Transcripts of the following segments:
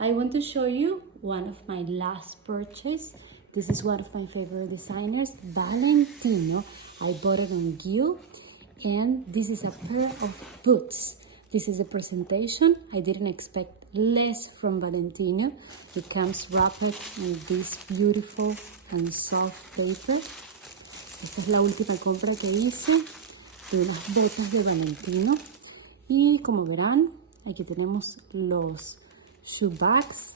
I want to show you one of my last purchase. This is one of my favorite designers, Valentino. I bought it on Gil, and this is a pair of boots. This is the presentation. I didn't expect less from Valentino. It comes wrapped in this beautiful and soft paper. Esta es la última compra que hice de unas botas de Valentino. Y como verán, aquí tenemos los shoe bags,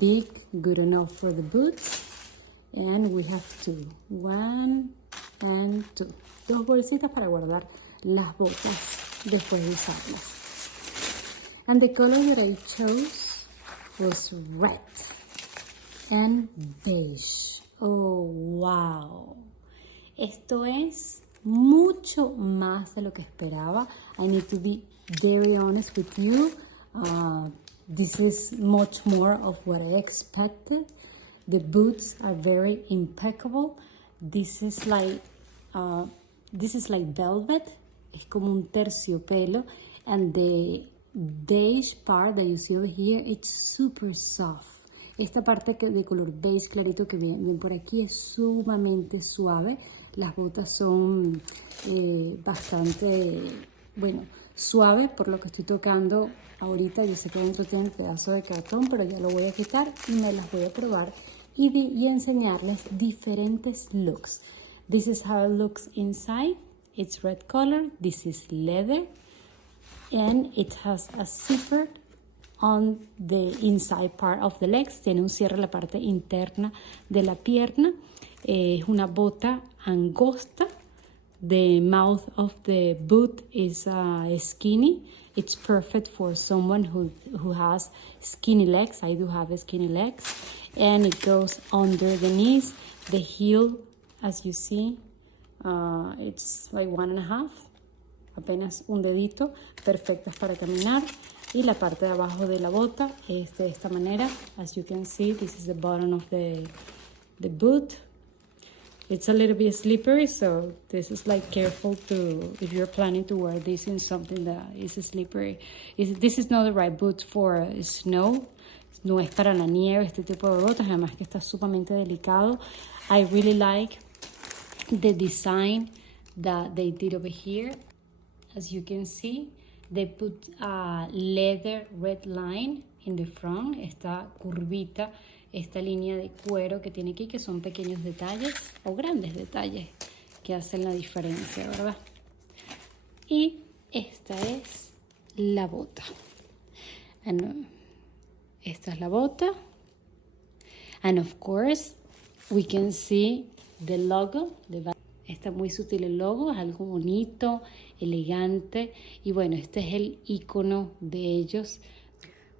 big, good enough for the boots, and we have two, one and two, dos bolsitas para guardar las botas después de usarlas. And the color that I chose was red and beige. Oh, wow. Esto es mucho más de lo que esperaba. I need to be very honest with you. This is much more of what I expected. The boots are very impeccable. This is like velvet. Es como un terciopelo, and the beige part that you see over here, it's super soft. Esta parte de color beige clarito que ven por aquí es sumamente suave. Las botas son bastante, bueno, suave por lo que estoy tocando ahorita. Yo sé que dentro tiene un pedazo de cartón, pero ya lo voy a quitar y me las voy a probar y enseñarles diferentes looks. This is how it looks inside. It's red color. This is leather, and it has a zipper on the inside part of the legs. Tiene un cierre en la parte interna de la pierna. Es una bota angosta. The mouth of the boot is skinny. It's perfect for someone who has skinny legs. I do have skinny legs. And it goes under the knees. The heel, as you see, it's like 1.5. Apenas un dedito. Perfectas para caminar. Y la parte de abajo de la bota es de esta manera. As you can see, this is the bottom of the boot. It's a little bit slippery, so this is like careful to, if you're planning to wear this in something that is slippery. This is not the right boot for snow. No es para la nieve este tipo de botas, además que está sumamente delicado. I really like the design that they did over here. As you can see, they put a leather red line in the front. Esta curvita, esta línea de cuero que tiene aquí, que son pequeños detalles o grandes detalles que hacen la diferencia, ¿verdad? Y esta es la bota. Esta es la bota. And of course, we can see the logo. Está muy sutil el logo, es algo bonito, elegante. Y bueno, este es el icono de ellos.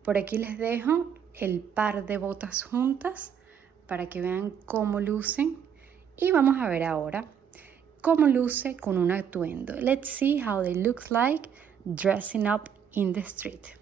Por aquí les dejo el par de botas juntas para que vean cómo lucen. Y vamos a ver ahora cómo luce con un atuendo. Let's see how they look like dressing up in the street.